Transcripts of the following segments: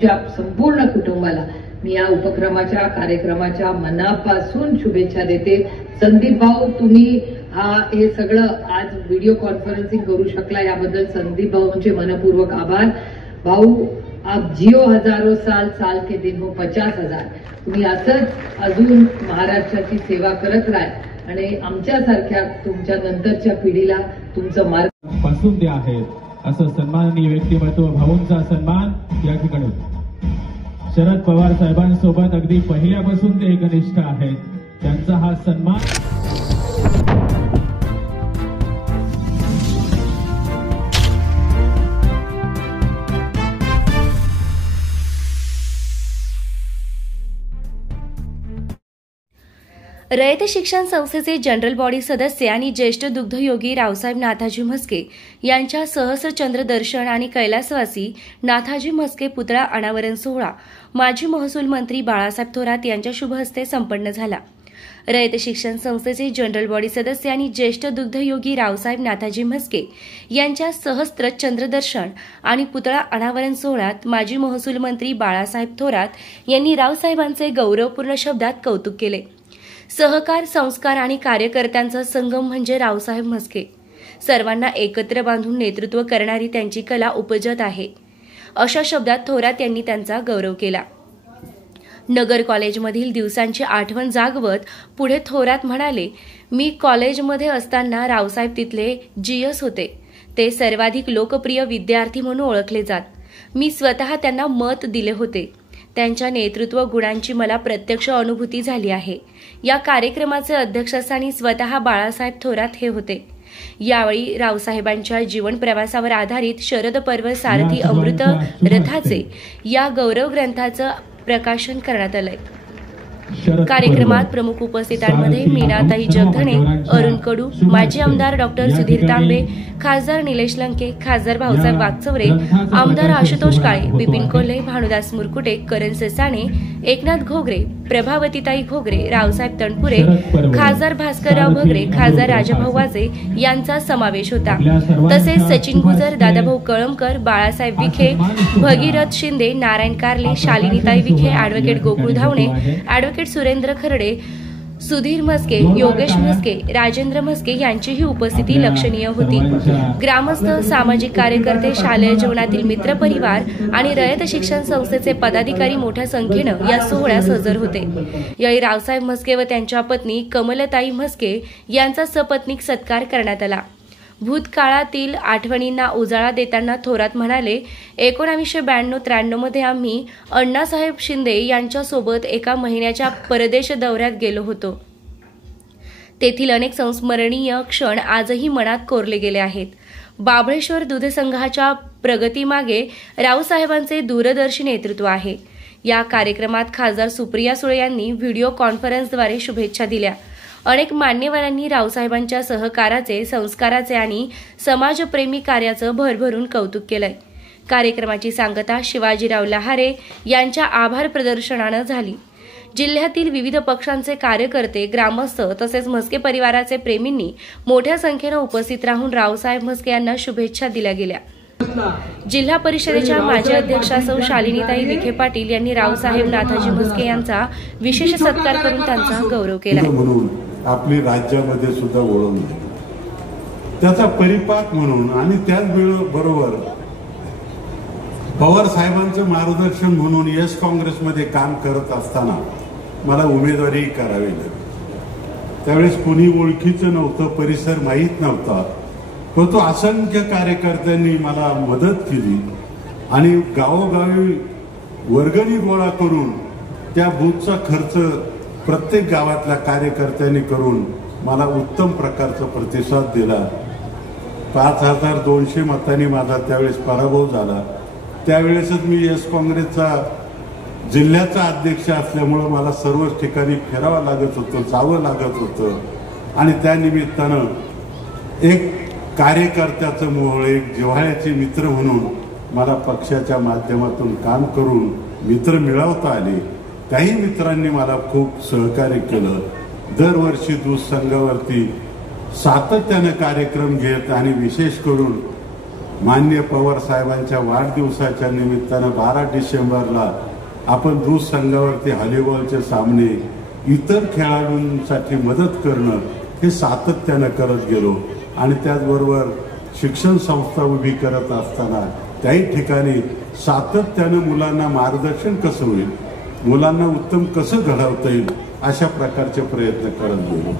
संपूर्ण कुटुंबाला मी या उपक्रमाच्या कार्यक्रमाच्या मनापासून शुभेच्छा देते। संदीप भाऊ, तुम्ही हे सगळं आज व्हिडिओ कॉन्फरन्सिंग करू शकला याबद्दल संदीप भाऊंचे मनपूर्वक आभार। भाऊ, आप जियो हजारों साल, साल के दिन हो 50,000। तुम्ही असंच अजून महाराष्ट्राची सेवा करत राहा आणि आमच्यासारख्या तुमच्या नंतरच्या पिढीला तुमचं मार्ग पासून द्या आहे असं सन्माननीय व्यक्तिमत्व भाऊंचा सन्मान या ठिकाणी शरद पवार साहेबांसोबत अगदी पहिल्यापासून ते एकनिष्ठ आहेत, त्यांचा हा सन्मान। रयत शिक्षण संस्थेचे जनरल बॉडी सदस्य आणि ज्येष्ठ दुग्धयोगी रावसाहेब नाथाजी म्हस्के यांच्या सहस्रचंद्र दर्शन आणि कैलासवासी नाथाजी म्हस्के पुतळा अनावरण सोहळा माजी महसूल मंत्री बाळासाहेब थोरात यांच्या शुभ हस्ते संपन्न झाला। रयत शिक्षण संस्थेचे जनरल बॉडी सदस्य आणि ज्येष्ठ दुग्धयोगी रावसाहेब नाथाजी म्हस्के यांच्या सहस्त्र चंद्रदर्शन आणि पुतळा अनावरण सोहळ्यात माजी महसूल मंत्री बाळासाहेब थोरात यांनी रावसाहेबांचे गौरवपूर्ण शब्दात कौतुक केले। सहकार, संस्कार आणि कार्यकर्त्यांचा संगम म्हणजे रावसाहेब म्हस्के। सर्वांना एकत्र बांधून नेतृत्व करणारी त्यांची कला उपजत आहे, अशा शब्दात थोरात यांनी त्यांचा गौरव केला। नगर कॉलेजमधील दिवसांची आठवण जागवत पुढे थोरात म्हणाले, मी कॉलेजमध्ये असताना रावसाहेब तिथले जीएस होते। ते सर्वाधिक लोकप्रिय विद्यार्थी म्हणून ओळखले जात। मी स्वतः त्यांना मत दिले होते। त्यांच्या नेतृत्व गुणांची मला प्रत्यक्ष अनुभूती झाली आहे। या कार्यक्रमाचे अध्यक्षस्थानी स्वतः बाळासाहेब थोरात हे होते। यावेळी रावसाहेबांच्या जीवन प्रवासावर आधारित शरद पर्व सारथी अमृत रथाचे या गौरव ग्रंथाचं प्रकाशन करण्यात आलंय। कार्यक्रमात प्रमुख उपस्थितांमध्ये मीनाताई जगधणे, अरुण कडू, माजी आमदार डॉक्टर सुधीर तांबे, खासदार निलेश लंके, खासदार भाऊसाहेब वागचौरे, आमदार आशुतोष काळे, बिपिन कोल्हे, भानुदास मुरकुटे, करण सेसाणे, एकनाथ घोगरे, प्रभावतीताई घोगरे, रावसाहेब तणपुरे, खासदार भास्करराव भगरे, खासदार राजाभाऊ वाजे यांचा समावेश होता। तसेच सचिन गुजर, दादाभाऊ कळमकर, बाळासाहेब विखे, भगीरथ शिंदे, नारायण कारले, शालिनीताई विखे, ॲडव्होकेट गोकुळ धावणे, ॲडव्होकेट सुरेंद्र खरडे, सुधीर म्हस्के, योगेश म्हस्के, राजेंद्र म्हस्के यांचीही उपस्थिती लक्षणीय होती। ग्रामस्थ, सामाजिक कार्यकर्ते, शालेय जीवनातील मित्रपरिवार आणि रयत शिक्षण संस्थेचे पदाधिकारी मोठ्या संख्येनं या सोहळ्यास हजर होते। यावेळी रावसाहेब म्हस्के व त्यांच्या पत्नी कमलताई म्हस्के यांचा सपत्नीक सत्कार करण्यात आला। भूतकाळातील आठवणींना उजाळा देताना थोरात म्हणाले, 1992-93 मध्ये आम्ही अण्णासाहेब शिंदे यांच्यासोबत एका महिन्याच्या परदेश दौऱ्यात गेलो होतो। तेथील अनेक संस्मरणीय क्षण आजही मनात कोरले गेले आहेत। बाभळेश्वर दूध संघाच्या प्रगतीमागे रावसाहेबांचे दूरदर्शी नेतृत्व आहे। या कार्यक्रमात खासदार सुप्रिया सुळे यांनी व्हिडिओ कॉन्फरन्सद्वारे शुभेच्छा दिल्या। अनेक मान्यवरांनी रावसाहेबांच्या सहकाराचे, संस्काराचे आणि समाजप्रेमी कार्याचं भरभरून कौतुक केलंय। कार्यक्रमाची सांगता शिवाजीराव लहारे यांच्या आभार प्रदर्शनानं झाली। जिल्ह्यातील विविध पक्षांचे कार्यकर्ते, ग्रामस्थ तसेच म्हस्के परिवाराचे प्रेमींनी मोठ्या संख्येनं उपस्थित राहून रावसाहेब म्हस्के यांना शुभेच्छा दिल्या गेल्या। जिल्हा परिषदेच्या माजी अध्यक्षा सौ शालिनीताई विखे पाटील यांनी रावसाहेब नाथाजी म्हस्के यांचा विशेष सत्कार करून त्यांचा गौरव केला। आपली राज्यामध्ये सुद्धा ओळख नाही, त्याचा परिपाक म्हणून आणि त्याचबरोबर पवार साहेबांचं मार्गदर्शन म्हणून यस काँग्रेसमध्ये काम करत असताना मला उमेदवारी करावी लागली। त्यावेळेस कोणी ओळखीचं नव्हतं, परिसर माहीत नव्हता, परंतु असंख्य कार्यकर्त्यांनी मला मदत केली आणि गावोगावी वर्गणी गोळा करून त्या बूथचा खर्च प्रत्येक गावातल्या कार्यकर्त्यांनी करून मला उत्तम प्रकारचा प्रतिसाद दिला। 5200 मतांनी माझा त्यावेळेस पराभव झाला। त्यावेळेसच मी यस काँग्रेसचा जिल्ह्याचा अध्यक्ष असल्यामुळे मला सर्वच ठिकाणी फिरावं लागत होतं, जावं लागत होतं आणि त्या निमित्तानं एक कार्यकर्त्याचं मोह, एक जिव्हाळ्याचे मित्र म्हणून मला पक्षाच्या माध्यमातून काम करून मित्र मिळवता आले। काही मित्रांनी मला खूप सहकार्य केलं। दरवर्षी दूध संघावरती सातत्याने कार्यक्रम घेत आणि विशेष करून माननीय पवार साहेबांच्या वाढदिवसाच्या निमित्तानं 12 डिसेंबरला आपण दूध संघावरती व्हॉलीबॉलचे सामने, इतर खेळाडूंसाठी मदत करणं हे सातत्यानं करत गेलो. आणि त्याचबरोबर शिक्षण संस्था उभी करत असताना त्याही ठिकाणी सातत्यानं मुलांना मार्गदर्शन कसं होईल, मुलांना उत्तम कसं घडवता येईल अशा प्रकारचे प्रयत्न करत गेलो.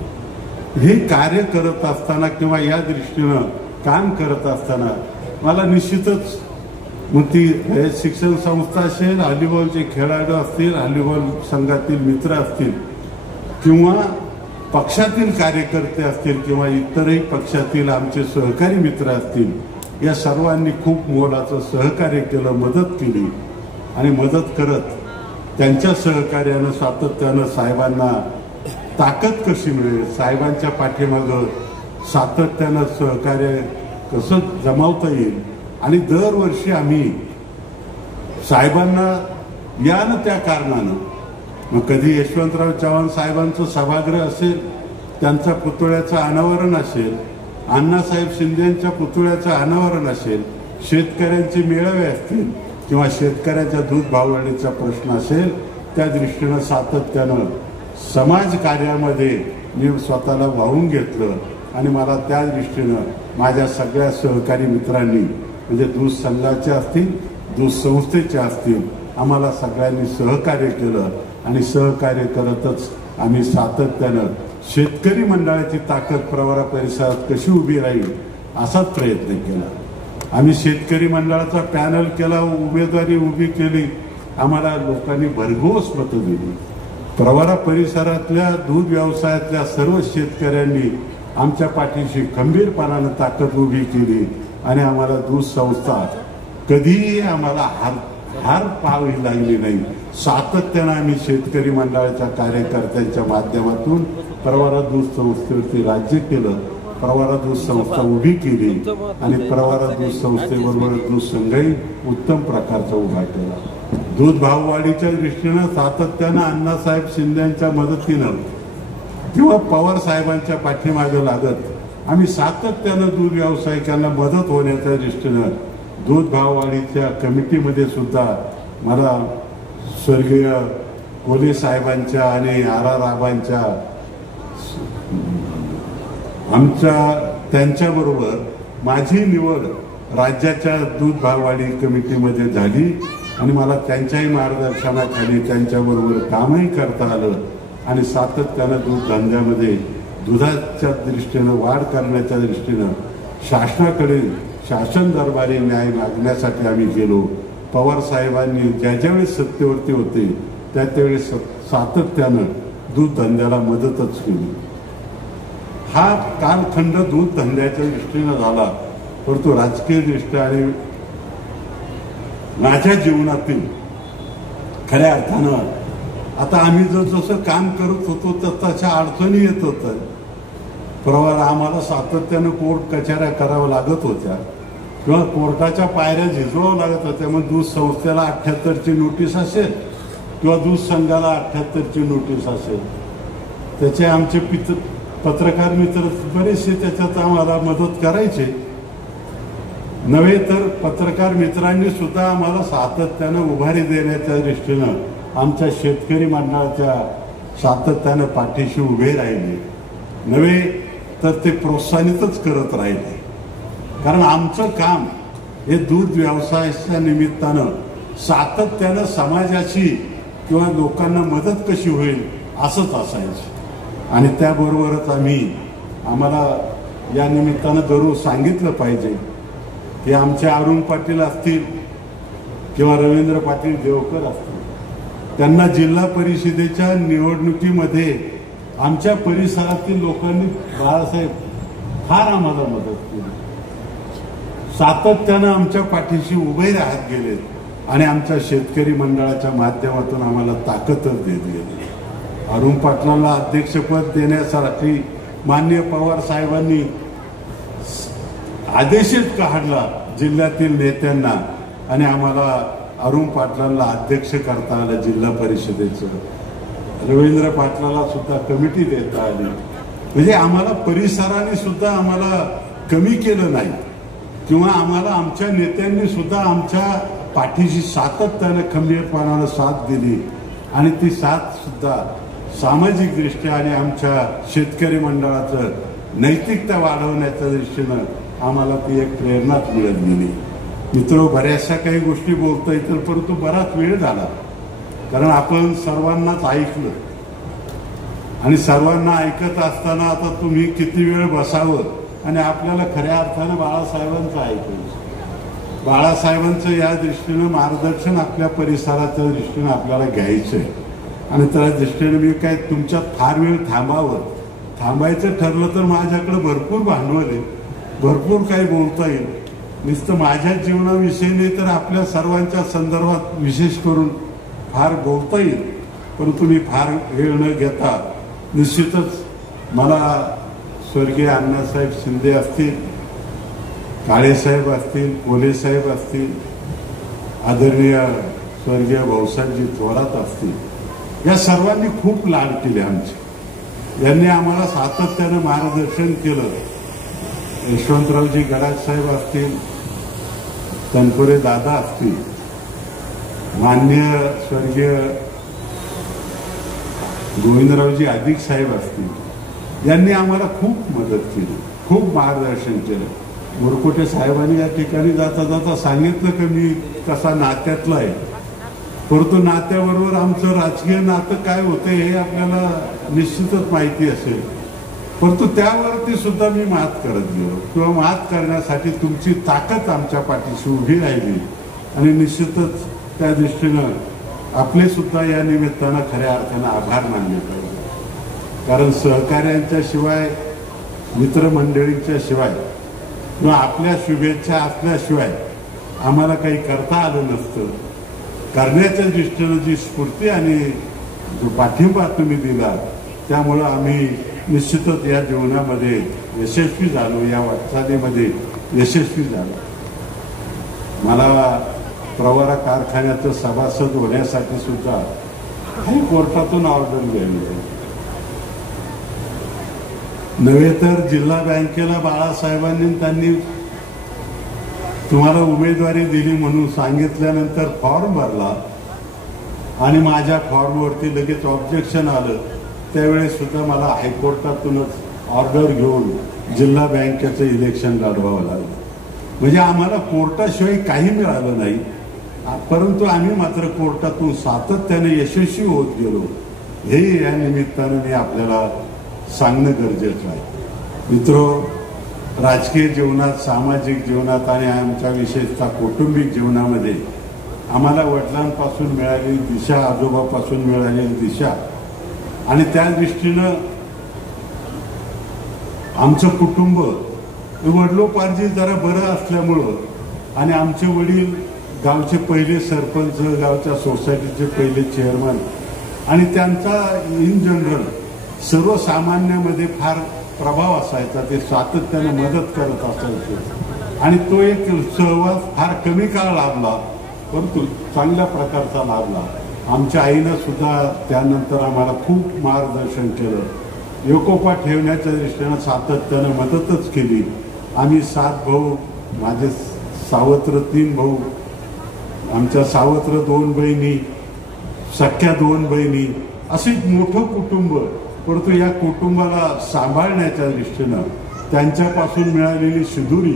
हे कार्य करत असताना किंवा या दृष्टीनं काम करत असताना मला निश्चितच मग ती शिक्षण संस्था असेल, व्हॉलीबॉलचे खेळाडू असतील, व्हॉलीबॉल संघातील मित्र असतील किंवा पक्षातील कार्यकर्ते असतील किंवा इतरही पक्षातील आमचे सहकारी मित्र असतील, या सर्वांनी खूप मोलाचं सहकार्य केलं, मदत केली. आणि मदत करत त्यांच्या सहकार्यानं सातत्यानं साहेबांना ताकद कशी मिळेल, साहेबांच्या पाठीमागं सातत्यानं सहकार्य कसं जमावता येईल. आणि दरवर्षी आम्ही साहेबांना या न त्या कारणानं, मग कधी यशवंतराव चव्हाण साहेबांचं सभागृह असेल, त्यांच्या पुतळ्याचं अनावरण असेल, अण्णासाहेब शिंदेच्या पुतळ्याचं अनावरण असेल, शेतकऱ्यांचे मेळावे असतील किंवा शेतकऱ्याच्या दूध भाववाढीचा प्रश्न असेल, त्या दृष्टीनं सातत्यानं समाज कार्यामध्ये मी स्वतःला वाहून घेतलं. आणि मला त्या दृष्टीनं माझ्या सगळ्या सहकारी मित्रांनी, म्हणजे दूध संघाचे असतील, दूध संस्थेचे असतील, आम्हाला सगळ्यांनी सहकार्य केलं. आणि सहकार्य करतच आम्ही सातत्यानं शेतकरी मंडळाची ताकद प्रवरा परिसरात कशी उभी राहील असाच प्रयत्न केला. आम्ही शेतकरी मंडळाचा पॅनल केला, उमेदवारी उभी केली, आम्हाला लोकांनी भरघोस मतं दिली. प्रवरा परिसरातल्या दूध व्यवसायातल्या सर्व शेतकऱ्यांनी आमच्या पाठीशी खंबीरपणानं ताकद उभी केली. आणि आम्हाला दूध संस्था कधीही आम्हाला हार पाहावी लागली नाही. सातत्यानं आम्ही शेतकरी मंडळाच्या कार्यकर्त्यांच्या माध्यमातून प्रवरा दूध संस्थेवरती राज्य केलं, प्रवरा दूध संस्था उभी केली आणि प्रवरा दूध संस्थेबरोबर दूध संघही उत्तम प्रकारचा उभा केला. दूध भाववाढीच्या दृष्टीनं सातत्यानं अण्णासाहेब शिंदेच्या मदतीनं किंवा पवार साहेबांच्या पाठीमागे लागत आम्ही सातत्यानं दूध व्यावसायिकांना मदत होण्याच्या दृष्टीनं दूध भाववाढीच्या कमिटीमध्ये सुद्धा मला स्वर्गीय कोले साहेबांच्या आणि आर आबांच्या त्यांच्याबरोबर माझी निवड राज्याच्या दूध भाववाढी कमिटीमध्ये झाली. आणि मला त्यांच्याही मार्गदर्शनाखाली त्यांच्याबरोबर कामही करता आलं. आणि सातत्यानं दूध धंद्यामध्ये दुधाच्या दृष्टीनं वाढ करण्याच्या दृष्टीनं शासनाकडे शासन दरबारी न्याय मागण्यासाठी आम्ही गेलो. पवार साहेबांनी ज्यावेळेस सत्तेवरती होते त्यावेळेस सातत्यानं दूध धंद्याला मदतच केली. हा कालखंड दूध धंद्याच्या दृष्टीनं झाला, परंतु राजकीय दृष्ट्या आणि माझ्या जीवनातील खऱ्या अर्थानं आता आम्ही जसं काम करत होतो तशा अडचणी येत होत्या. प्रवार आम्हाला सातत्यानं कोर्ट कचऱ्या कराव्या लागत होत्या किंवा कोर्टाच्या पायऱ्या झिजवावं लागत होत्या. मग दूध संस्थेला 78ची नोटीस असेल किंवा दूध संघाला 78ची नोटीस असेल, त्याचे आमचे पत्रकार मित्र बरेचसे त्याच्यात आम्हाला मदत करायचे. नव्हे तर पत्रकार मित्रांनी सुद्धा आम्हाला सातत्यानं उभारी देण्याच्या दृष्टीनं आमच्या शेतकरी मंडळाच्या सातत्यानं पाठीशी उभे राहिले. नव्हे तर ते प्रोत्साहितच करत राहिले. कारण आमचं काम हे दूध व्यवसायाच्या निमित्तानं सातत्यानं समाजाची किंवा लोकांना मदत कशी होईल असंच असायचं. आणि त्याबरोबरच आम्हाला या निमित्तानं जरूर सांगितलं पाहिजे की आमचे अरुण पाटील असतील किंवा रवींद्र पाटील देवकर असतील, त्यांना जिल्हा परिषदेच्या निवडणुकीमध्ये आमच्या परिसरातील लोकांनी बाळासाहेब फार आम्हाला मदत केली. सातत्यानं आमच्या पाठीशी उभे राहत गेलेत आणि आमच्या शेतकरी मंडळाच्या माध्यमातून आम्हाला ताकदच देत गेली. अरुण पाटलांना अध्यक्षपद देण्यासाठी माननीय पवार साहेबांनी आदेशच काढला जिल्ह्यातील नेत्यांना आणि आम्हाला अरुण पाटलांना अध्यक्ष करता आलं जिल्हा परिषदेचं. रवींद्र पाटलाला सुद्धा कमिटी देता आली. म्हणजे आम्हाला परिसराने सुद्धा आम्हाला कमी केलं नाही. किंवा आम्हाला आमच्या नेत्यांनी सुद्धा आमच्या पाठीशी सातत्याने खंबीरपणानं साथ दिली आणि ती साथ सुद्धा सामाजिक दृष्ट्या आणि आमच्या शेतकरी मंडळाचं नैतिकता वाढवण्याच्या दृष्टीनं आम्हाला ती एक प्रेरणाच मिळत गेली. मित्र, बऱ्याचशा काही गोष्टी बोलता येतील, परंतु बराच वेळ झाला, कारण आपण सर्वांनाच ऐकलं आणि सर्वांना ऐकत असताना आता तुम्ही किती वेळ बसावं आणि आपल्याला खऱ्या अर्थानं बाळासाहेबांचं ऐकायचं. बाळासाहेबांचं या दृष्टीनं मार्गदर्शन आपल्या परिसराच्या दृष्टीनं आपल्याला घ्यायचंय आणि त्या दृष्टीने मी काय तुमच्यात फार वेळ थांबायचं ठरलं तर माझ्याकडे भरपूर भांडवल आहे, भरपूर काही बोलता येईल. नुसतं माझ्या जीवनाविषयी नाही तर आपल्या सर्वांच्या संदर्भात विशेष करून फार बोलता येईल, परंतु मी फार वेळ न घेता निश्चितच मला स्वर्गीय अण्णासाहेब शिंदे असतील, काळेसाहेब असतील, कोलेसाहेब असतील, आदरणीय स्वर्गीय भाऊसाहेबजी थोरात असतील, या सर्वांनी खूप लाड केले आमचे. यांनी आम्हाला सातत्यानं मार्गदर्शन केलं. यशवंतरावजी गडाख साहेब असतील, तनपुरे दादा असतील, माननीय स्वर्गीय गोविंदरावजी अधिक साहेब असतील, यांनी आम्हाला खूप मदत केली, खूप मार्गदर्शन केलं. मुरकुटे साहेबांनी या ठिकाणी जाता जाता सांगितलं की मी कसा नात्यातला आहे, परंतु नात्याबरोबर आमचं राजकीय नातं काय होतं हे आपल्याला निश्चितच माहिती असेल, परंतु त्यावरती सुद्धा मी मात करत गेलो किंवा मात करण्यासाठी तुमची ताकद आमच्या पाठीशी उभी राहिली आणि निश्चितच त्या दृष्टीनं आपले सुद्धा या निमित्तानं खऱ्या अर्थानं आभार मानले पाहिजे. कारण सहकार्यांच्या शिवाय, मित्रमंडळींच्या शिवाय किंवा आपल्या शुभेच्छा असल्याशिवाय आम्हाला काही करता आलं नसतं. करण्याच्या दृष्टीनं जी स्फूर्ती आणि जो पाठिंबा तुम्ही दिला त्यामुळं आम्ही निश्चितच या जीवनामध्ये यशस्वी झालो, या वाटचालीमध्ये यशस्वी झालो. मला प्रवरा कारखान्याचं सभासद होण्यासाठी सुद्धा हायकोर्टातून ऑर्डर घ्यावी नव्हे तर जिल्हा बँकेला बाळासाहेबांनी त्यांनी तुम्हाला उमेदवारी दिली म्हणून सांगितल्यानंतर फॉर्म भरला आणि माझ्या फॉर्मवरती लगेच ऑब्जेक्शन आलं. त्यावेळेस सुद्धा मला हायकोर्टातूनच ऑर्डर घेऊन जिल्हा बँकेचं इलेक्शन लढवावं लागलं. म्हणजे आम्हाला कोर्टाशिवाय काही मिळालं नाही, परंतु आम्ही मात्र कोर्टातून सातत्याने यशस्वी होत गेलो. हे या निमित्तानं मी आपल्याला सांगणं गरजेचं आहे. मित्रो, राजकीय जीवनात, सामाजिक जीवनात आणि आमच्या विशेषतः कौटुंबिक जीवनामध्ये आम्हाला वडिलांपासून मिळालेली दिशा, आजोबापासून मिळालेली दिशा आणि त्या दृष्टीनं आमचं कुटुंब वडिलोपार्जित जरा बरं असल्यामुळं आणि आमचे वडील गावचे पहिले सरपंच, गावच्या सोसायटीचे पहिले चेअरमन आणि त्यांचा इन जनरल सर्वसामान्यामध्ये फार प्रभाव असायचा. ते सातत्याने मदत करत असायचे आणि तो एक सहवास फार कमी काळ लाभला, परंतु चांगल्या प्रकारचा लाभला. आमच्या आईनं सुद्धा त्यानंतर आम्हाला खूप मार्गदर्शन केलं, एकोपा ठेवण्याच्या दृष्टीनं सातत्यानं मदतच केली. आम्ही 7 भाऊ, माझे सावत्र 3 भाऊ, आमच्या सावत्र 2 बहिणी, सख्या 2 बहिणी, असे मोठं कुटुंब. परंतु या कुटुंबाला सांभाळण्याच्या दृष्टीनं त्यांच्यापासून मिळालेली शिदुरी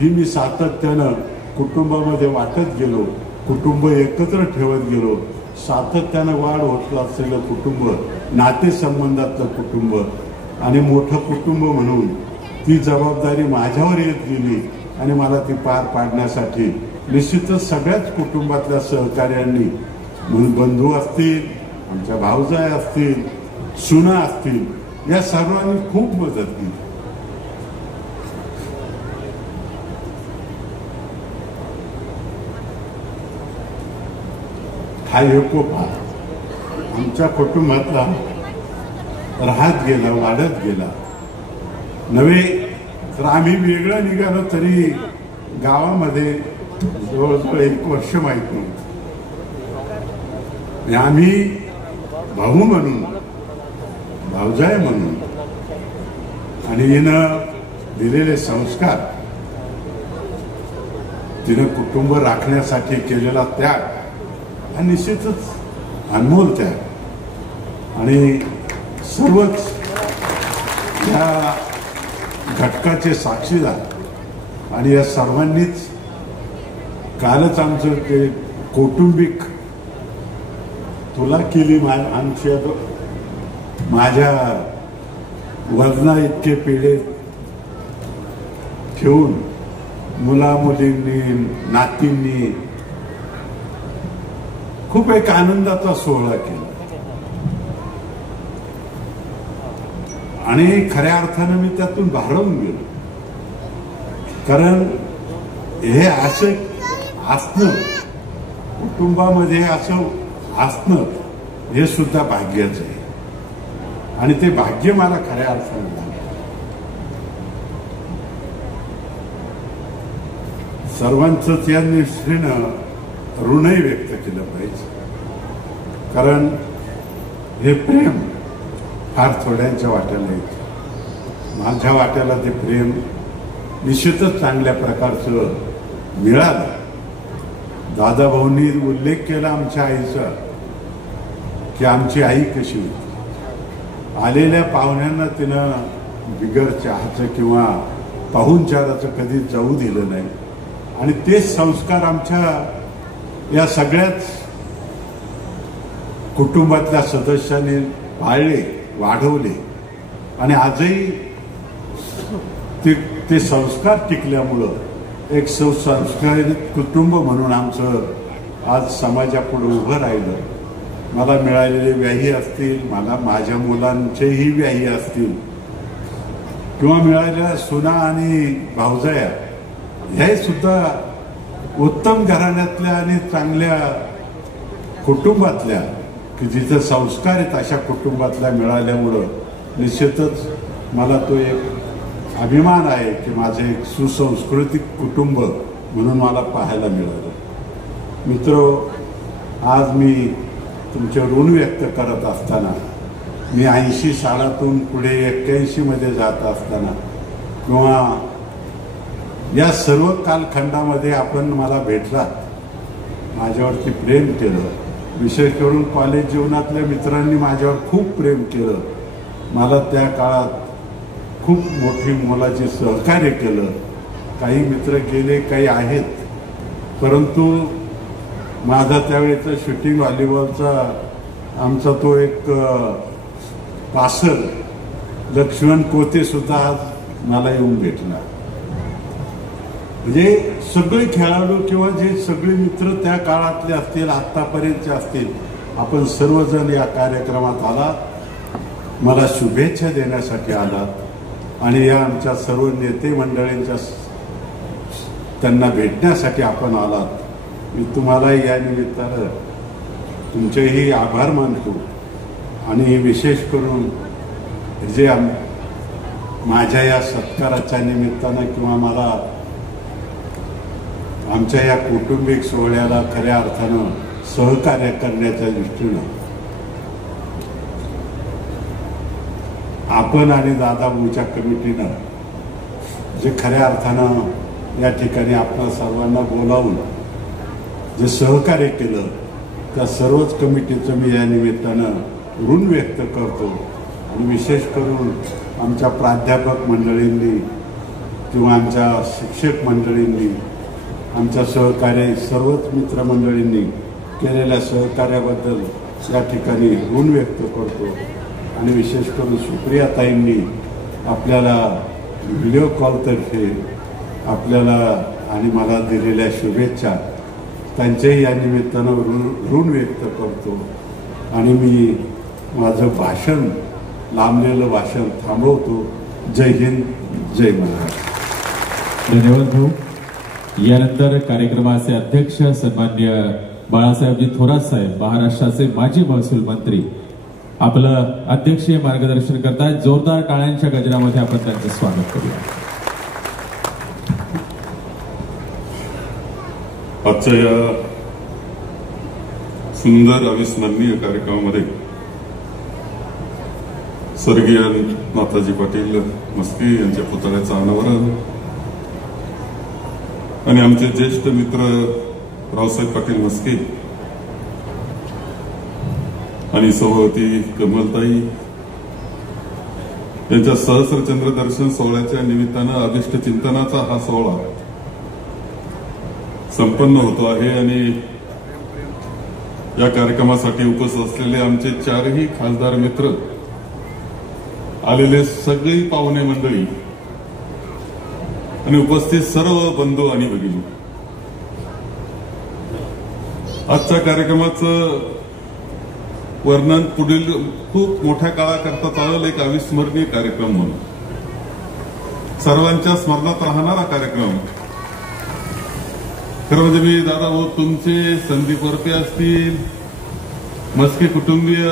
ही मी सातत्यानं कुटुंबामध्ये वाटत गेलो, कुटुंब एकत्र ठेवत गेलो. सातत्यानं वाढ होत असलेलं कुटुंब, नातेसंबंधातलं कुटुंब आणि मोठं कुटुंब म्हणून ती जबाबदारी माझ्यावर येत गेली आणि मला ती पार पाडण्यासाठी निश्चितच सगळ्याच कुटुंबातल्या सहकार्यांनी, बंधू असतील, आमच्या भावजाय असतील, सुना असतील, या सर्वांनी खूप मदत केली. हा एकोपा आमच्या कुटुंबातला राहत गेला, वाढत गेला. नव्हे तर आम्ही वेगळं निघालो तरी गावामध्ये जवळजवळ 1 वर्ष माहीत नव्हतं. आम्ही भाऊ म्हणून, भावजाय म्हणून आणि हिनं दिलेले संस्कार तिनं कुटुंब राखण्यासाठी केलेला त्याग हा निश्चितच अनमोल त्याग आणि सर्वच या घटकाचे साक्षीदार आणि या सर्वांनीच कालच आमचं ते कौटुंबिक तुला केली आमच्या माझ्या वजना इतके पिढे ठेवून मुला मुलींनी नातींनी खूप एक आनंदाचा सोहळा केला आणि खऱ्या अर्थानं मी त्यातून भारावून गेलो. कारण हे असं असणं कुटुंबामध्ये असं असणं हे सुद्धा भाग्याचं आहे आणि ते भाग्य मला खऱ्या अर्थानं झालं. सर्वांचंच या दृष्टीनं ऋणही व्यक्त केलं पाहिजे. कारण हे प्रेम फार थोड्यांच्या वाट्याला येतं. माझ्या वाट्याला ते प्रेम निश्चितच चांगल्या प्रकारचं मिळालं. दादाभाऊंनी उल्लेख केला आमच्या आईचा की आमची आई कशी होती. आलेल्या पाहुण्यांना तिनं बिगर चहाचं किंवा पाहुणचाराचं कधी जाऊ दिलं नाही आणि तेच संस्कार आमच्या या सगळ्याच कुटुंबातल्या सदस्यांनी पाळले, वाढवले आणि आजही ते संस्कार टिकल्यामुळं एक सुसंस्कारित कुटुंब म्हणून आमचं आज समाजापुढे उभं राहिलं. मला मिळालेले व्याही असतील, मला माझ्या मुलांचेही व्याही असतील किंवा मिळालेल्या सुना आणि भावजया हे सुद्धा उत्तम घराण्यातल्या आणि चांगल्या कुटुंबातल्या की जिथे संस्कार आहेत अशा कुटुंबातल्या मिळाल्यामुळं निश्चितच मला तो एक अभिमान आहे की माझे एक सुसंस्कृतिक कुटुंब म्हणून मला पाहायला मिळालं. मित्रो, आज मी तुमचे ऋण व्यक्त करत असताना मी 80 सालातून पुढे 81 मध्ये जात असताना किंवा या सर्व कालखंडामध्ये आपण मला भेटलात, माझ्यावरती प्रेम केलं. विशेष करून कॉलेज जीवनातल्या मित्रांनी माझ्यावर खूप प्रेम केलं. मला त्या काळात खूप मोठी मोलाचे सहकार्य केलं. काही मित्र गेले, काही आहेत, परंतु माझा त्यावेळेचा शूटिंग व्हॉलीबॉलचा आमचा तो एक पासर लक्ष्मण कोते सुद्धा आज मला येऊन भेटला. म्हणजे सगळे खेळाडू किंवा जे सगळे मित्र त्या काळातले असतील, आतापर्यंतचे असतील, आपण सर्वजण या कार्यक्रमात आलात, मला शुभेच्छा देण्यासाठी आलात आणि या आमच्या सर्व नेते मंडळींच्या त्यांना भेटण्यासाठी आपण आलात. मी तुम्हाला या निमित्तानं तुमचेही आभार मानतो आणि विशेष करून जे माझ्या या सत्काराच्या निमित्तानं किंवा मला आमच्या या कौटुंबिक सोहळ्याला खऱ्या अर्थानं सहकार्य करण्याच्या दृष्टीनं आपण आणि दादाभाऊच्या कमिटीनं जे खऱ्या अर्थानं या ठिकाणी आपल्या सर्वांना बोलावून जे सहकार्य केलं त्या सर्वच कमिटीचं मी या निमित्तानं ऋण व्यक्त करतो. आणि विशेष करून आमच्या प्राध्यापक मंडळींनी किंवा आमच्या शिक्षक मंडळींनी, आमच्या सहकार्य सर्वच मित्रमंडळींनी केलेल्या सहकार्याबद्दल या ठिकाणी ऋण व्यक्त करतो. आणि विशेष करून सुप्रियाताईंनी आपल्याला व्हिडिओ कॉलतर्फे आपल्याला आणि मला दिलेल्या शुभेच्छा त्यांच्याही या निमित्तानं ऋण व्यक्त करतो. आणि मी माझं भाषण, लांबलेलं भाषण थांबवतो. जय हिंद, जय महाराष्ट्र. धन्यवाद भाऊ. यानंतर कार्यक्रमाचे अध्यक्ष सन्माननीय बाळासाहेबजी थोरात साहेब, महाराष्ट्राचे माजी महसूल मंत्री, आपलं अध्यक्षीय मार्गदर्शन करतात. जोरदार टाळ्यांच्या गजरामध्ये आपण त्यांचं स्वागत करूया. आजच्या या सुंदर अविस्मरणीय कार्यक्रमामध्ये स्वर्गीय नाथाजी पाटील म्हस्के यांच्या पुतळ्याचं अनावरण, आणि आमचे ज्येष्ठ मित्र रावसाहेब पाटील म्हस्के आणि सभापती कमलताई यांच्या सहस्रचंद्र दर्शन सोहळ्याच्या निमित्तानं अभिष्ट चिंतनाचा हा सोहळा संपन्न होतो आहे आणि या कार्यक्रमासाठी उपस्थित असलेले आमचे चारही खासदार मित्र, आलेले सगळी पाहुणे मंडळी आणि उपस्थित सर्व बंधू आणि भगिनी, आजच्या कार्यक्रमाचं वर्णन पुढील खूप मोठ्या काळाकरता चालेल एक अविस्मरणीय कार्यक्रम म्हणून, सर्वांच्या स्मरणात राहणारा कार्यक्रम. खरं म्हणजे मी दादा भाऊ तुमचे, संदीप वरपे असतील, म्हस्के कुटुंबीय,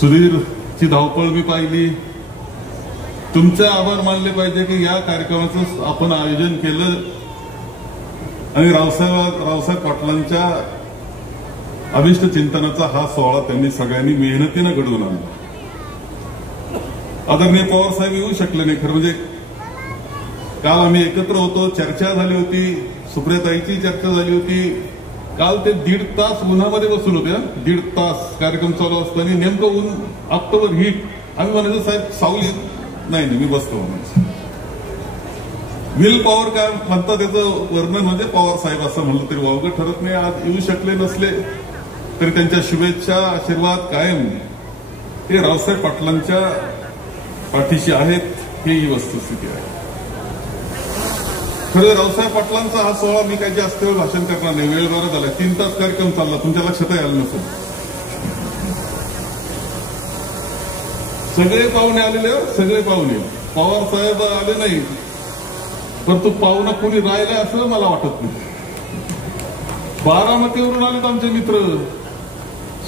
सुधीरची धावपळ मी पाहिली. तुमचे आभार मानले पाहिजे की या कार्यक्रमाचं आपण आयोजन केलं आणि रावसाहेब पाटलांच्या अभिष्ट चिंतनाचा हा सोहळा त्यांनी सगळ्यांनी मेहनतीनं घडवून आणला. आदरणीय पवार साहेब येऊ शकले नाही. खरं म्हणजे काल आम्ही एकत्र होतो, चर्चा झाली होती, सुप्रियाताईची चर्चा झाली होती. काल ते 1.5 तास उन्हामध्ये बसून होते. 1.5 तास कार्यक्रम चालू असताना नेमकं ऊन, ऑक्टोबर हीट. आम्ही म्हणायचो साहेब सावली नाही, मी बसतो म्हणायचं. विल पॉवर काय म्हणतात त्याचं वर्णन म्हणजे पवार साहेब असं म्हणलं तरी वावगं ठरत नाही. आज येऊ शकले नसले तरी त्यांच्या शुभेच्छा, आशीर्वाद कायम ते रावसाहेब पाटलांच्या पाठीशी आहेत, ही वस्तुस्थिती आहे. खरं रावसाहेब पाटलांचा हा सोहळा मी काही जास्त वेळ भाषण करणार नाही, वेळ बरा झाला. 3 तास कार्यक्रम चालला, तुमच्या लक्षातही आलं नसेल. सगळे पाहुणे आलेले, सगळे पाहुणे. पवार साहेब आले नाही, परंतु पाहुणा कोणी राहिला असं मला वाटत नाही. बारामतीवरून आलेत आमचे मित्र,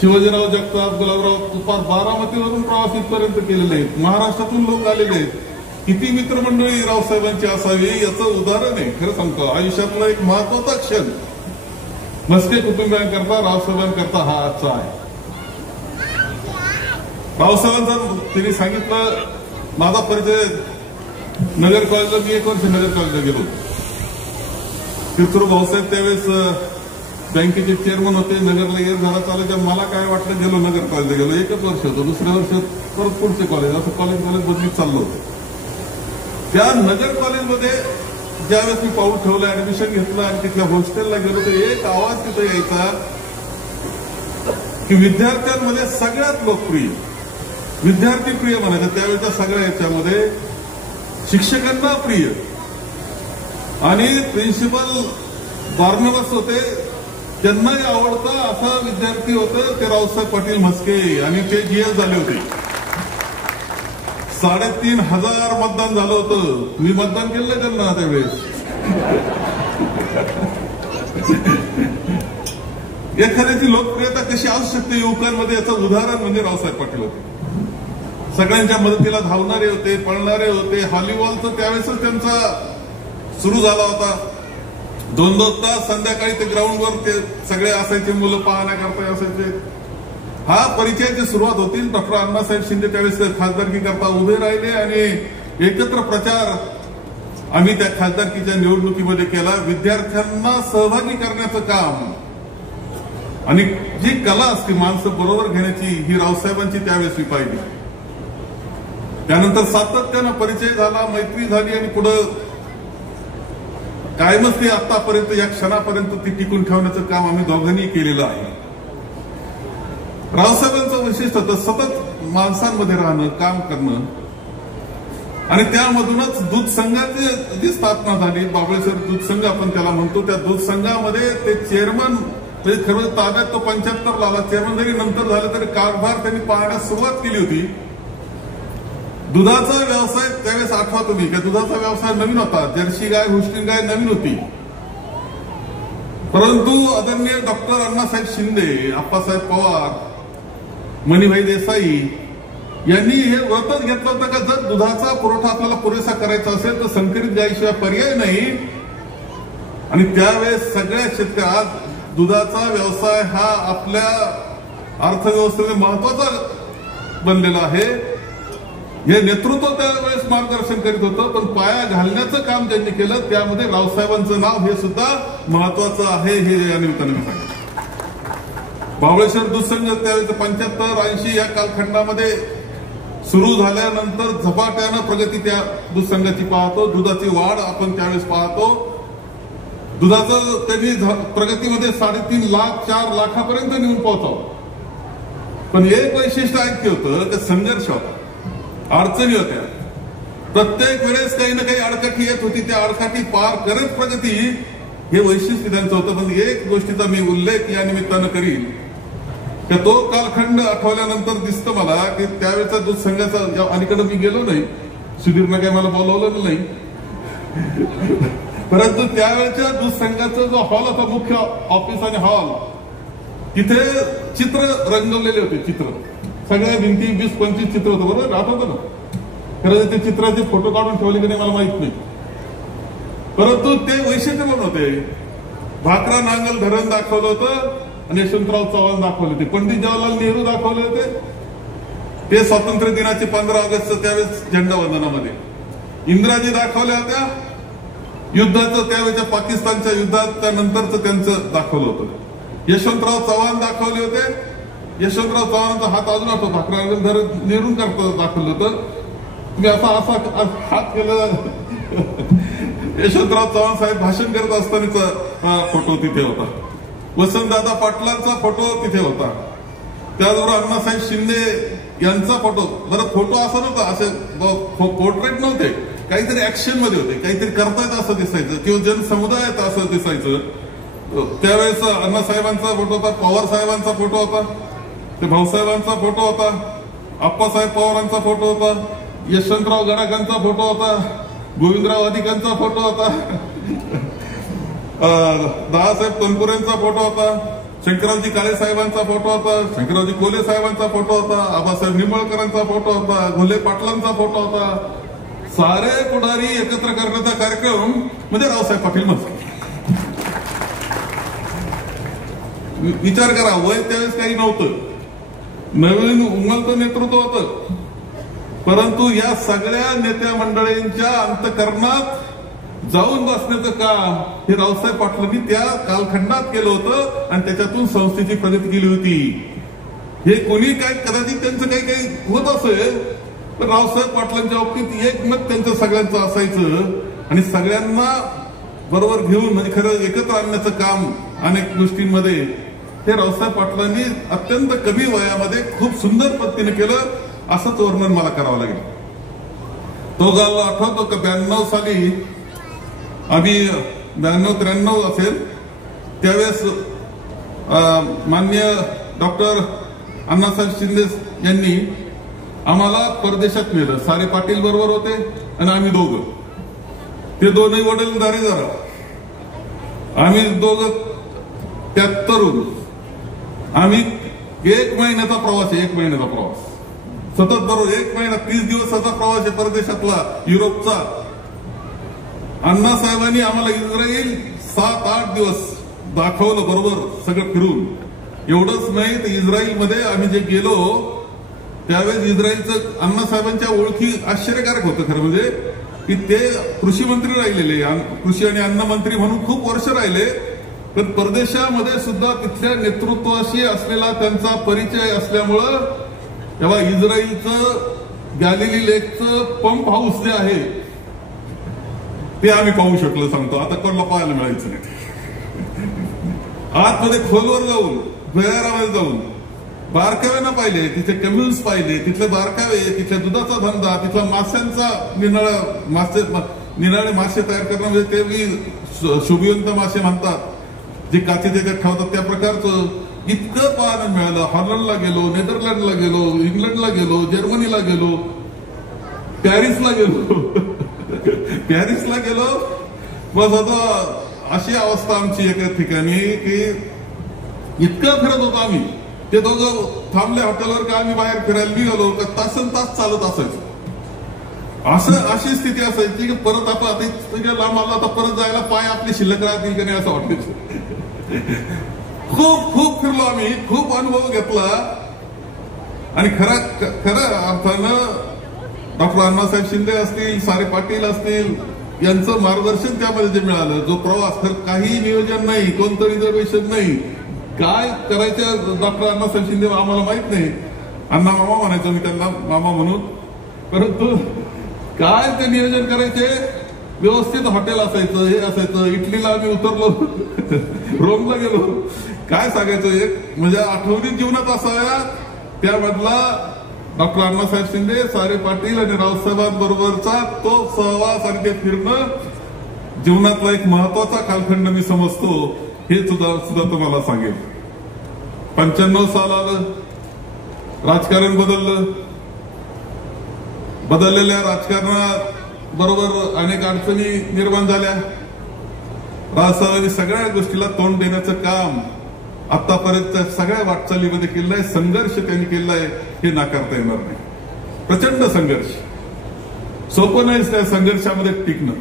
शिवाजीराव जगताप, गुलाबराव तुपार, बारामतीवरून प्रवास इथपर्यंत केलेले आहेत. महाराष्ट्रातून लोक आलेले आहेत. किती मित्रमंडळी रावसाहेबांची असावी याचं उदाहरण आहे. खरं सांगतो, आयुष्यातला एक महत्वाचा क्षण म्हस्के कुटुंबियांकरता, रावसाहेबांकरता हा आजचा आहे. रावसाहेबांचं त्यांनी सांगितलं, माझा परिचय नगर कॉलेजला, मी 1 वर्ष नगर कॉलेजला गेलो. तिथून भाऊसाहेब त्यावेळेस बँकेचे चेअरमन होते. नगरला येर झाला चालायच्या. मला काय वाटलं, गेलो नगर कॉलेजला गेलो. 1च वर्ष होतं. दुसऱ्या वर्षात परत पुढचे कॉलेज, असं कॉलेज बदलीत चाललं होतं. त्या नगर कॉलेजमध्ये ज्यावेळेस मी पाऊल ठेवलं, ऍडमिशन घेतलं आणि तिथल्या हॉस्टेलला गेलो, तर एक आवाज तिथे यायचा की विद्यार्थ्यांमध्ये सगळ्यात लोकप्रिय, विद्यार्थी प्रिय म्हणायचं त्यावेळेच्या सगळ्या याच्यामध्ये, शिक्षकांना प्रिय आणि प्रिन्सिपल बार्नबास होते, त्यांनाही आवडतं असा विद्यार्थी होतं ते रावसाहेब पाटील म्हस्के. आणि ते जीएस झाले होते. 3,500 मतदान झालं होतं. मी मतदान केलं त्यांना त्यावेळेस. एखाद्याची लोकप्रियता कशी असू शकते युवकांमध्ये, याचं उदाहरण म्हणजे रावसाहेब पाटील होते. सगळ्यांच्या मदतीला धावणारे होते, पळणारे होते. हॉलीबॉलचं त्यावेळेसच त्यांचा सुरू झाला होता. 2-2 तास संध्याकाळी ते ग्राउंडवर ते सगळे असायचे, मुलं पाहण्याकरता असायचे. हा परिचयाची सुरुवात होती. डॉक्टर अण्णासाहेब शिंदे त्यावेळेस खासदारकी करता उभे राहिले आणि एकत्र प्रचार आम्ही त्या खासदारकीच्या निवडणुकीमध्ये केला. विद्यार्थ्यांना सहभागी करण्याचं काम आणि जी कला असते माणसं बरोबर घेण्याची, ही रावसाहेबांची त्यावेळेस मी पाहिली. त्यानंतर सातत्यानं परिचय झाला, मैत्री झाली आणि पुढं कायमच ती आतापर्यंत, या क्षणापर्यंत ती टिकून ठेवण्याचं काम आम्ही दोघांनी केलेलं आहे. रावसाहेबांचं वैशिष्ट्य होतं सतत माणसांमध्ये राहणं, काम करणं आणि त्यामधूनच दूध संघाची जी स्थापना झाली, बाबळेश्वर दूध संघ आपण त्याला म्हणतो, त्या दूध संघामध्ये ते चेअरमन म्हणजे खरं ताब्यात तो 75 ला आला. चेअरमन जरी नंतर झालं तरी कारभार त्यांनी पाहण्यास सुरुवात केली होती. दुधाचा व्यवसाय त्यावेळेस आठवा तुम्ही का, दुधाचा व्यवसाय नवीन होता. जर्सी गाय, होस्टिंग गाय नवीन होती. परंतु आदरणीय डॉक्टर अण्णासाहेब शिंदे, आप्पासाहेब पवार, मणिभाई देसाई यांनी हे व्रतच घेतलं होतं का जर दुधाचा पुरवठा आपल्याला पुरेसा करायचा असेल तर संकरित गायीशिवाय पर्याय नाही. आणि त्यावेळेस सगळ्या शेतकऱ्या, आज दुधाचा व्यवसाय हा आपल्या अर्थव्यवस्थेमध्ये महत्वाचा बनलेला आहे. हे नेतृत्व त्यावेळेस मार्गदर्शन करीत होतं, पण पाया घालण्याचं काम ज्यांनी केलं त्यामध्ये रावसाहेबांचं नाव हे सुद्धा महत्वाचं आहे, हे या निमित्तानं मी सांगितलं. महाबळेश्वर दूध संघ त्यावेळेस 75-80 या कालखंडामध्ये सुरू झाल्यानंतर झपाट्यानं प्रगती त्या दूध संघाची पाहतो. दुधाची वाढ आपण त्यावेळेस पाहतो. दुधाचं त्यांनी प्रगतीमध्ये 3.5 लाख 4 लाखापर्यंत नेऊन पोहोचावं. पण एक वैशिष्ट्य आणखी होतं, ते संघर्ष होता, अडचणी होत्या. प्रत्येक वेळेस काही ना काही अडकाठी येत होती. त्या अडकाठी पार करत प्रगती हे वैशिष्ट्य त्यांचं होतं. पण एक गोष्टीचा मी उल्लेख या निमित्तानं करीन की तो कालखंड आठवल्यानंतर दिसतं मला की त्यावेळेचा दूध संघाचा, अलीकडे मी गेलो नाही, सुधीरनं काही मला बोलवलं नाही, परंतु त्यावेळेच्या दूध संघाचा जो हॉल होता, मुख्य ऑफिस आणि हॉल, तिथे चित्र रंगवलेले होते. चित्र सगळ्या भिंती 20-25 चित्र होतं, बरोबर आठवतं ना. खरं ते चित्राचे फोटो काढून ठेवले की नाही मला माहित नाही, परंतु ते वैशिष्ट्य पण होते. भाकरा नांगल धरण दाखवलं होतं आणि यशवंतराव चव्हाण दाखवले होते. पंडित जवाहरलाल नेहरू दाखवले होते. ते स्वातंत्र्य दिनाचे 15 ऑगस्ट त्यावेळेस झेंडा वंदनामध्ये इंदिराजी दाखवल्या होत्या. युद्धाचं त्यावेळेच्या पाकिस्तानच्या युद्धाच्या नंतरचं त्यांचं दाखवलं होतं. यशवंतराव चव्हाण दाखवले होते. यशवंतराव चव्हाणांचा हात अजून आठवतो, भाकरा धरण नेरून करतो दाखवलं होतं. तुम्ही असा हात केला. यशवंतराव चव्हाण साहेब भाषण करत असतानाचा फोटो तिथे होता. वसंतदादा पाटलांचा फोटो तिथे होता. त्याचबरोबर अण्णासाहेब शिंदे यांचा फोटो. बरं, फोटो असा नव्हता, असे पोर्ट्रेट नव्हते, काहीतरी ऍक्शन मध्ये होते, काहीतरी करतायत असं दिसायचं किंवा जनसमुदायात असं दिसायचं. त्यावेळेस अण्णासाहेबांचा फोटो होता, पवार साहेबांचा फोटो होता, ते भाऊसाहेबांचा फोटो होता, आप्पासाहेब पवारांचा फोटो होता, यशवंतराव गडाखांचा फोटो होता, गोविंदराव अधिकांचा फोटो होता, दादासाहेब तनपुरेंचा फोटो होता, शंकररावजी काळे साहेबांचा फोटो होता, शंकररावजी कोले साहेबांचा फोटो होता, आबासाहेब निंबाळकरांचा फोटो होता, घोले पाटलांचा फोटो होता. सारे पुढारी एकत्र करण्याचा कार्यक्रम म्हणजे रावसाहेब पाटील म्हस्के. विचार करा, वय त्यावेळेस काही नव्हतं, नवीन उमलतं नेतृत्व होतं, परंतु या सगळ्या नेत्या मंडळींच्या अंतःकरणात जाऊन बसण्याचं काम हे रावसाहेब पाटलांनी त्या कालखंडात केलं होतं आणि त्याच्यातून संस्थेची प्रगती केली होती. हे कोणी काय, कदाचित त्यांचं काही काही होत असेल, पण रावसाहेब पाटलांच्या बाबतीत एक मत त्यांचं सगळ्यांचं असायचं आणि सगळ्यांना बरोबर घेऊन म्हणजे खरं एकत्र आणण्याचं काम अनेक गोष्टींमध्ये हे रावसाहेब पाटलांनी अत्यंत कमी वयामध्ये खूप सुंदर पद्धतीने केलं, असंच वर्णन मला करावं लागेल. तो काल आठवतो का 92 साली आम्ही 92-93 असेल त्यावेळेस माननीय डॉक्टर अण्णासाहेब शिंदे यांनी आम्हाला परदेशात नेलं. सारे पाटील बरोबर होते आणि आम्ही दोघं, ते दोन्ही वडीलधारी जरा, आम्ही दोघं त्यात तरुण. आम्ही 1 महिन्याचा प्रवास आहे, 1 महिन्याचा प्रवास सतत बरोबर 1 महिना 30 दिवसाचा प्रवास आहे परदेशातला, युरोपचा. अण्णासाहेबांनी आम्हाला इस्रायल 7-8 दिवस दाखवलं बरोबर सगळं फिरून. एवढंच नाही तर इस्रायलमध्ये आम्ही जे गेलो त्यावेळेस इस्रायलचं अण्णासाहेबांच्या ओळखी आश्चर्यकारक होतं खरं म्हणजे की ते कृषी मंत्री राहिलेले, कृषी आणि अन्न मंत्री म्हणून खूप वर्ष राहिले, पण परदेशामध्ये सुद्धा तिथल्या नेतृत्वाशी असलेला त्यांचा परिचय असल्यामुळं तेव्हा इस्रायलचं गॅलिली लेकचं पंप हाऊस जे आहे ते आम्ही पाहू शकलो. सांगतो आता कोणाला पाहायला मिळायचं नाही. आतमध्ये खोलवर जाऊन भयारामध्ये जाऊन बारकाव्यानं पाहिले, तिथे कम्युन्स पाहिले, तिथले बारकावे, तिथल्या दुधाचा धंदा, तिथला माशांचा निराळे मासे तयार करणं म्हणजे ते मी शुभिवंत मासे म्हणतात जे काचे त्याच्यात ठेवतात त्या प्रकारचं इतकं पाहायला मिळालं. हॉलंडला गेलो, नेदरलँडला गेलो, इंग्लंडला गेलो, जर्मनीला गेलो, पॅरिसला गेलो. बस आता अशी अवस्था आमची एका ठिकाणी की इतकं फिरत होतो आम्ही. ते दोघं थांबल्या हॉटेलवर का आम्ही बाहेर फिरायला निघालो का तासन-तास चालत असायचं. अशी स्थिती असायची की परत आपण आता लांब आला तर परत जायला पाय आपली शिल्लक राहतील का नाही असं वाटायचं. खूप फिरलो आम्ही, खूप अनुभव घेतला आणि खऱ्या अर्थानं डॉक्टर अण्णासाहेब शिंदे असतील, सारे पाटील असतील, यांचं मार्गदर्शन त्यामध्ये जे मिळालं, जो प्रवास, काही नियोजन नाही, कोणतं रिझर्वेशन नाही, काय करायचं डॉक्टर अण्णासाहेब शिंदे आम्हाला माहित नाही. अण्णा मामा म्हणायचो मी त्यांना, मामा म्हणून. परंतु काय ते नियोजन करायचे, व्यवस्थित हॉटेल असायचं, हे असायचं. इटलीला आम्ही उतरलो, रोमला गेलो, काय सांगायचं. एक म्हणजे आठवणी जीवनात असाव्या त्यामधला डॉक्टर अण्णासाहेब शिंदे, सारे पाटील आणि रावसाहेबांबरोबरचा तो सहवास आणि ते फिरणं जीवनातला एक महत्वाचा कालखंड मी समजतो. हे सुद्धा तुम्हाला सांगेल. 95 साल आलं, राजकारण बदललं. बदललेल्या राजकारणात बरोबर अनेक अडचणी निर्माण झाल्या. राजसाहेबांनी सगळ्या गोष्टीला तोंड देण्याचं काम आतापर्यंत सगळ्या वाटचालीमध्ये केलं आहे. संघर्ष त्यांनी केलाय, हे नाकारता येणार नाही. प्रचंड संघर्ष, सोपं नाही त्या संघर्षामध्ये टिकणं.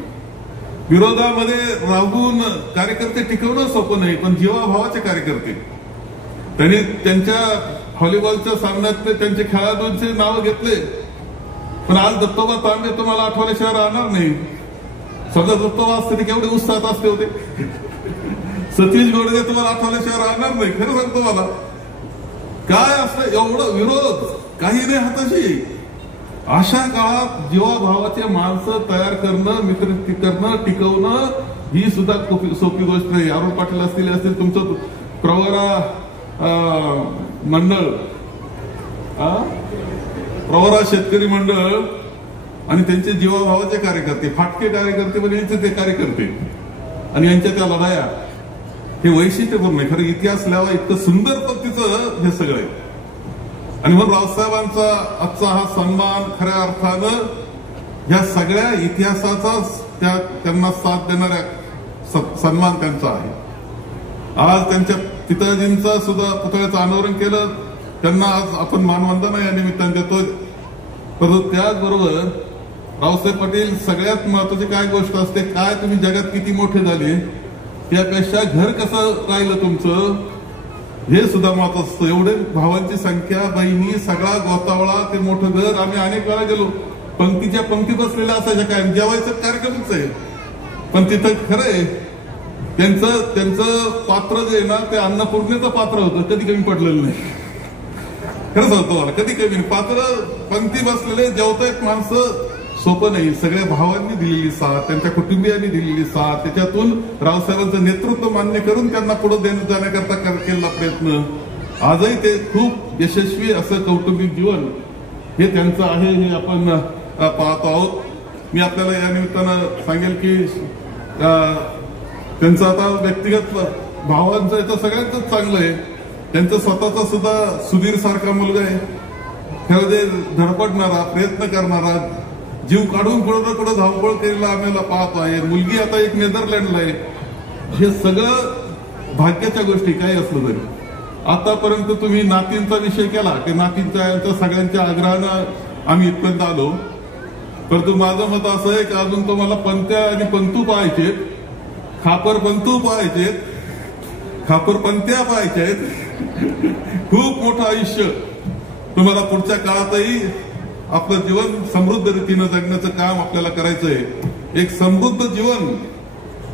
विरोधामध्ये राहून कार्यकर्ते टिकवणं सोपं नाही, पण जीवाभावाचे कार्यकर्ते. त्यांनी त्यांच्या व्हॉलीबॉलच्या सामन्यात त्यांचे खेळाडूंचे नाव घेतले, पण आज दत्तोबा तांबे तुम्हाला आठवल्याशिवाय राहणार नाही. समजा दत्तोबा असते ते केवढे उत्साहात असते होते. सतीश गोडगे तुम्हाला आठवल्याशिवाय राहणार नाही. खरं सांगतो मला, काय असतं एवढं विरोध, काही नाही हाताशी. अशा काळात जीवाभावाचे माणसं तयार करणं, मित्र करणं, टिकवणं ही सुद्धा सोपी गोष्ट नाही. अरुण पाटील असतील, तुमचं प्रवरा मंडळ, प्रवरा शेतकरी मंडळ आणि त्यांचे जीवाभावाचे कार्यकर्ते, फाटके कार्यकर्ते, पण यांचे ते कार्यकर्ते आणि यांच्या त्या लढाया, हे वैशिष्ट्यपूर्ण आहे. खरं इतिहास लिहावा इतकं सुंदर पद्धतीचं हे सगळं आहे. आणि म्हणून रावसाहेबांचा आजचा हा सन्मान खऱ्या अर्थानं या सगळ्या इतिहासाचा त्यांना साथ देणाऱ्या सन्मान त्यांचा आहे. आज त्यांच्या पिताजींचा सुद्धा पुतळ्याचं अनावरण केलं. त्यांना आज आपण मानवंदना या निमित्ताने देतोय. परंतु त्याचबरोबर रावसाहेब पाटील, सगळ्यात महत्वाची काय गोष्ट असते, काय तुम्ही जगात किती मोठे झाले त्यापेक्षा घर कसं राहिलं तुमचं, हे सुद्धा महत्वाचं असतं. एवढे भावांची संख्या, बहिणी, सगळा गोतावळा, ते मोठं घर. आम्ही अनेक वेळा गेलो, पंक्तीच्या पंक्ती बसलेल्या असायच्या, काय जेवायचं कार्यक्रमच आहे. पण तिथं खरंय त्यांचं पात्र जे आहे ना, ते अन्नपूर्णेचं पात्र होतं, कधी कमी पडलेलं नाही. खरं सांगतो मला, कधी कमी पात्र, पंक्ती बसलेले जेवतायत माणसं, सोपं नाही. सगळ्या भावांनी दिलेली साथ, त्यांच्या कुटुंबियांनी दिलेली साथ, त्याच्यातून रावसाहेबांचं नेतृत्व मान्य करून त्यांना पुढे जाण्याकरता केलेला प्रयत्न. आजही ते खूप यशस्वी असं कौटुंबिक जीवन हे त्यांचं आहे, हे आपण पाहतो आहोत. मी आपल्याला या निमित्तानं सांगेल की त्यांचं आता व्यक्तिगत भावांचं याचं सगळ्यांच चांगलं आहे. त्यांचं स्वतःचा सुद्धा सुधीर सारखा मुलगा आहे, खरं जे धडपडणारा, प्रयत्न करणारा, जीव काढून कुठं धावपळ केलेला आम्हाला पाहतो आहे. मुलगी आता एक नेदरलँडला आहे. हे सगळं भाग्याच्या गोष्टी काही असलं तरी. आतापर्यंत तुम्ही नातींचा विषय केला की नातींच्या सगळ्यांच्या आग्रहानं आम्ही इथपर्यंत आलो. परंतु माझं मत असं आहे की अजून तुम्हाला पंत्या आणि पंतू पाहायचेत, खापर पंतू पाहायचेत, खापर पंत्या पाहायचेत. खूप मोठं आयुष्य तुम्हाला पुढच्या काळातही आपलं जीवन समृद्ध रीतीनं जगण्याचं काम आपल्याला करायचंय. एक समृद्ध जीवन,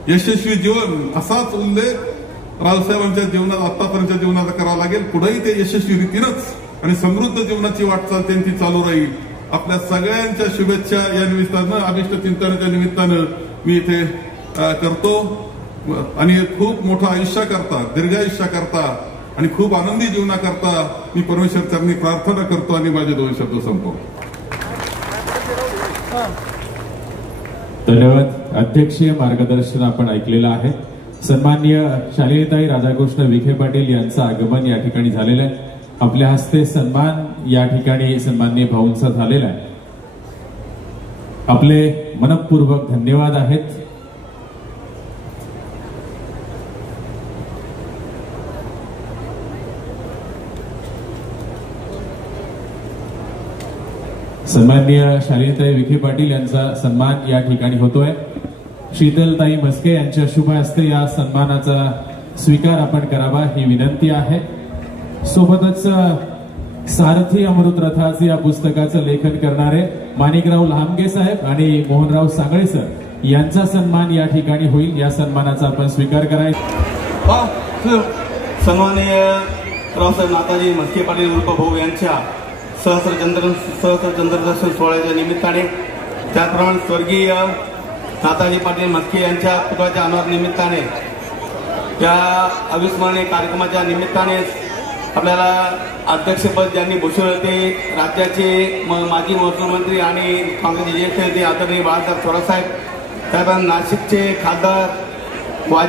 यशस्वी जीवन, असाच उल्लेख रावसाहेबांच्या जीवनात, आतापर्यंतच्या जीवनाचा करावा लागेल. पुढेही ते यशस्वी रीतीनंच आणि समृद्ध जीवनाची वाटचाल त्यांची चालू राहील. आपल्या सगळ्यांच्या शुभेच्छा या निमित्तानं, अभिष्ट चिंतनाच्या निमित्तानं मी इथे करतो. आणि खूप मोठं आयुष्याकरता, दीर्घायुष्याकरता आणि खूप आनंदी जीवनाकरता मी परमेश्वर चरणी प्रार्थना करतो आणि माझे 2 शब्द संपवतो. धन्यवाद. अध्यक्षीय मार्गदर्शन आपण ऐकलेलं आहे. सन्माननीय शालिनीताई राधाकृष्ण विखे पाटील यांचं आगमन या ठिकाणी झालेलं आहे. आपल्या हस्ते सन्मान या ठिकाणी सन्माननीय भाऊंचा झालेला आहे. आपले मनपूर्वक धन्यवाद आहेत. सन्माननीय शालिनीताई विखे पाटील यांचा सन्मान या ठिकाणी होतोय. शीतलताई म्हस्के यांच्या शुभ हस्ते या सन्मानाचा स्वीकार आपण करावा ही विनंती आहे. सोबतच सारथी अमृतरथाचे या पुस्तकाचं लेखन करणारे माणिकराव लहामगे साहेब आणि मोहनराव सांगळे सर यांचा सन्मान या ठिकाणी होईल. या सन्मानाचा आपण स्वीकार करायचा. सन्माननीय रावसाहेब नाथाजी म्हस्के पाटील उर्फ भाऊ यांच्या सहस्र दर्शन सोहळ्याच्या निमित्ताने, त्याचप्रमाणे स्वर्गीय नाथाजी पाटील म्हस्के यांच्या पुतळ्याच्या अनावर निमित्ताने, या अविस्मरणीय कार्यक्रमाच्या निमित्ताने आपल्याला अध्यक्षपद ज्यांनी भूषवले ते राज्याचे माजी महसूल मंत्री आणि काँग्रेसचे ज्येष्ठ नेते आदरणीय बाळासाहेब थोरात साहेब, त्यानंतर नाशिकचे खासदार